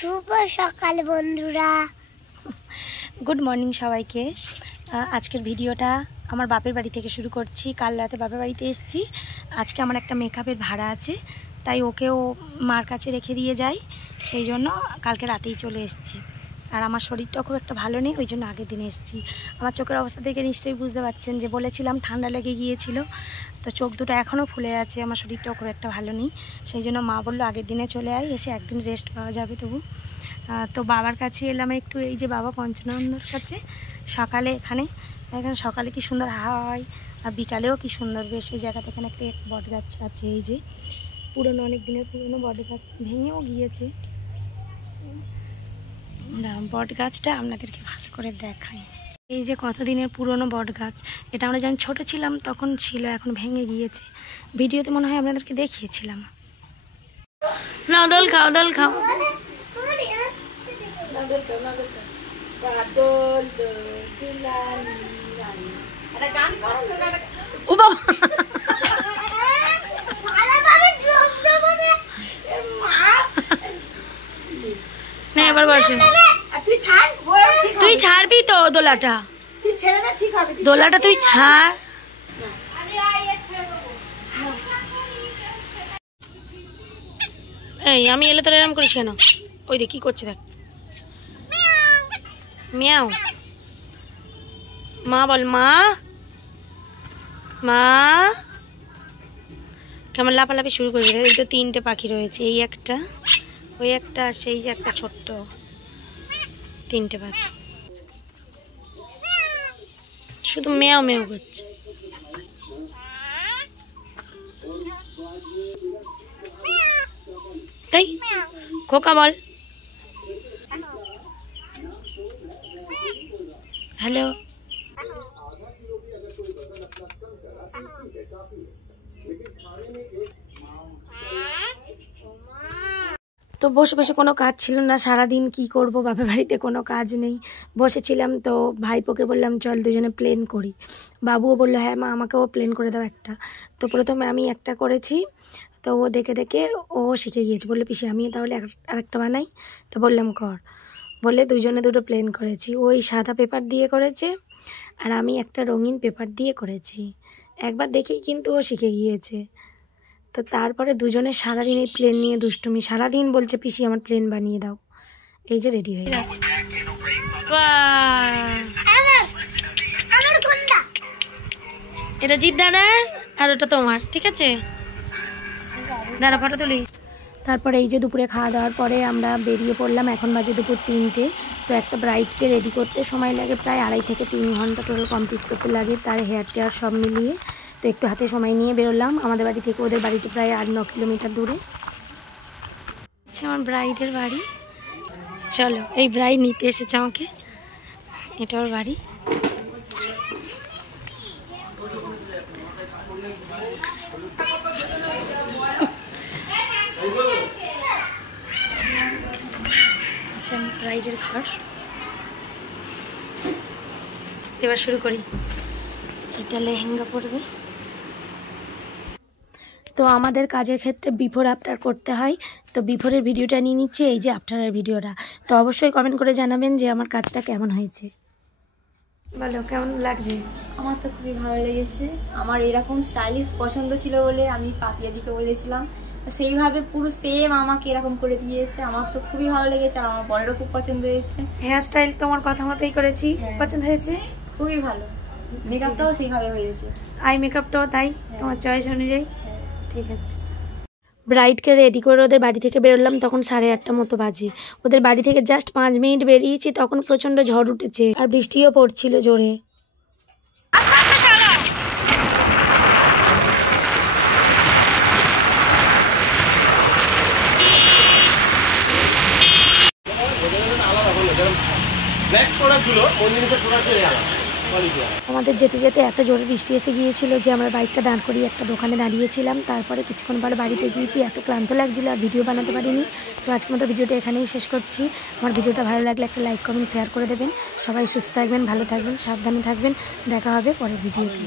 শুভ সকাল বন্ধুরা, good morning সবাইকে। আজকের ভিডিওটা আমার বাপের বাড়ি থেকে শুরু করছি। কাল রাতে বাপের বাড়িতে এসেছি। আজকে আমার একটা মেকআপের ভাড়া আছে, তাই ওকেও মার কাছে রেখে দিয়ে যাই, সেই জন্য কালকে রাতেই চলে এসেছি। আর আমার শরীরটা খুব একটা ভালো নেই, ওই জন্য আগের দিনে এসেছি। আমার চোখের অবস্থা থেকে নিশ্চয়ই বুঝতে পারছেন যে বলেছিলাম ঠান্ডা লেগে গিয়েছিল, তো চোখ দুটো এখনও ফুলে আছে। আমার শরীরটাও খুব একটা ভালো নেই, সেই জন্য মা বললো আগের দিনে চলে আয়, এসে একদিন রেস্ট পাওয়া যাবে তবু। তো বাবার কাছে এলাম একটু, এই যে বাবা পঞ্চানন্দর কাছে। সকালে এখানে সকালে কি সুন্দর হাওয়া হয়, আর বিকালেও কি সুন্দর বেশ। এই জায়গাতে এখানে একটা বট গাছ আছে, এই যে পুরনো, অনেক দিনের পুরনো বট গাছ, ভেঙেও গিয়েছে। বট গাছটা আপনাদেরকে ভালো করে দেখাই। এই যে কতদিনের পুরনো বট গাছ, এটা আমরা যখন ছোটো ছিলাম তখন ছিল, এখন ভেঙে গিয়েছে। ভিডিওতে মনে হয় আপনাদেরকে দেখিয়েছিলাম। না দোল খাও, দোল খাও। ও বাবা, না এবার বসে। তুই ছাড়বি তো দোলাটা, দোলাটা তুই ছাড়। এই আমি এলে তোর এরম করিস কেন? ওই দেখ কি করছে, দেখ। মিয়াও, মা বল, মা মা। কেমন লাফালাফি শুরু করেছে। এই তো তিনটে পাখি রয়েছে, এই একটা, ওই একটা, সেই যে একটা ছোট্ট, তিনটে পাখি শুধু মেয়াও মেয়াও করছে। তাই খোকা বল হ্যালো। তো বসে বসে কোনো কাজ ছিল না, সারাদিন কি করব, বাপের বাড়িতে কোনো কাজ নেই, বসেছিলাম। তো ভাইপোকে বললাম চল দুজনে প্লেন করি। বাবুও বললো হ্যাঁ মা আমাকেও প্লেন করে দাও একটা। তো প্রথমে আমি একটা করেছি, তো ও দেখে দেখে ও শিখে গিয়েছে, বললো পিসি আমি তাহলে আরেকটা বানাই। তো বললাম কর, বলে দুজনে দুটো প্লেন করেছি। ওই সাদা পেপার দিয়ে করেছে, আর আমি একটা রঙিন পেপার দিয়ে করেছি। একবার দেখেই কিন্তু ও শিখে গিয়েছে। তো তারপরে দুজনে সারাদিন এই প্লেন নিয়ে দুষ্টুমি, সারাদিন বলছে পিসি আমার প্লেন বানিয়ে দাও। এই যে রেডি হয়ে গেছে। এটা জিৎ দাদার, আর ওটা তোমার, ঠিক আছে? দাদা ফটো তুলি। তারপরে এই যে দুপুরে খাওয়া দাওয়ার পরে আমরা বেরিয়ে পড়লাম। এখন বাজে দুপুর 3টে। তো একটা ব্রাইডকে রেডি করতে সময় লাগে প্রায় 2.5 থেকে 3 ঘন্টা টোটাল কমপ্লিট করতে লাগে, তার হেয়ার টেয়ার সব মিলিয়ে। তো একটু হাতে সময় নিয়ে বেরোলাম। আমাদের বাড়ি থেকে ওদের বাড়িতে প্রায় 8-9 কিলোমিটার দূরে। আচ্ছা আমার ব্রাইডের বাড়ি, চলো। এই ব্রাইড নিতে এসেছে আমাকে, এটা ওর বাড়ি। আচ্ছা ব্রাইডের ঘর, এবার শুরু করি। এটা লেহেঙ্গা পরবে। তো আমাদের কাজের ক্ষেত্রে বিফোর আফটার করতে হয়, তো বিফোরের ভিডিওটা নিয়ে নিচ্ছি, এই যে আফটারের ভিডিওটা। তো অবশ্যই কমেন্ট করে জানাবেন যে আমার কাজটা কেমন হয়েছে। বলো কেমন লাগছে? আমার তো খুবই ভালো লেগেছে। আমার এরকম স্টাইলিশ পছন্দ ছিল বলে আমি পাপিয়াদিকে বলেছিলাম, সেইভাবে পুরো সেম আমাকে এরকম করে দিয়েছে। আমার তো খুবই ভালো লেগেছে, আর আমার বরেরও খুব পছন্দ হয়েছে। হেয়ার স্টাইল তোমার কথা মতোই করেছি, পছন্দ হয়েছে, খুবই ভালো। মেকআপটাও সেইভাবে হয়েছে, আই মেকআপটাও তাই, তোমার চয়েস অনুযায়ী। ঠিক আছে। ব্রাইডকে রেডি করে ওদের বাড়ি থেকে বেরোলাম, তখন 8:30 মতো বাজে। ওদের বাড়ি থেকে জাস্ট 5 মিনিট বেরিয়েছি, তখন প্রচণ্ড ঝড় উঠেছে আর বৃষ্টিও পড়ছিল জোরে। আমাদের যেতে যেতে এত জোরে বৃষ্টি এসে গিয়েছিল যে আমরা বাইকটা দাঁড় করিয়ে একটা দোকানে দাঁড়িয়েছিলাম। তারপরে কিছুক্ষণ পরে বাড়িতে গিয়েছি, এত ক্লান্ত লাগছিল আর ভিডিও বানাতে পারিনি। তো আজকের মতো ভিডিওটা এখানেই শেষ করছি। আমার ভিডিওটা ভালো লাগলে একটা লাইক কমেন্ট শেয়ার করে দেবেন। সবাই সুস্থ থাকবেন, ভালো থাকবেন, সাবধানে থাকবেন। দেখা হবে পরের ভিডিওতে।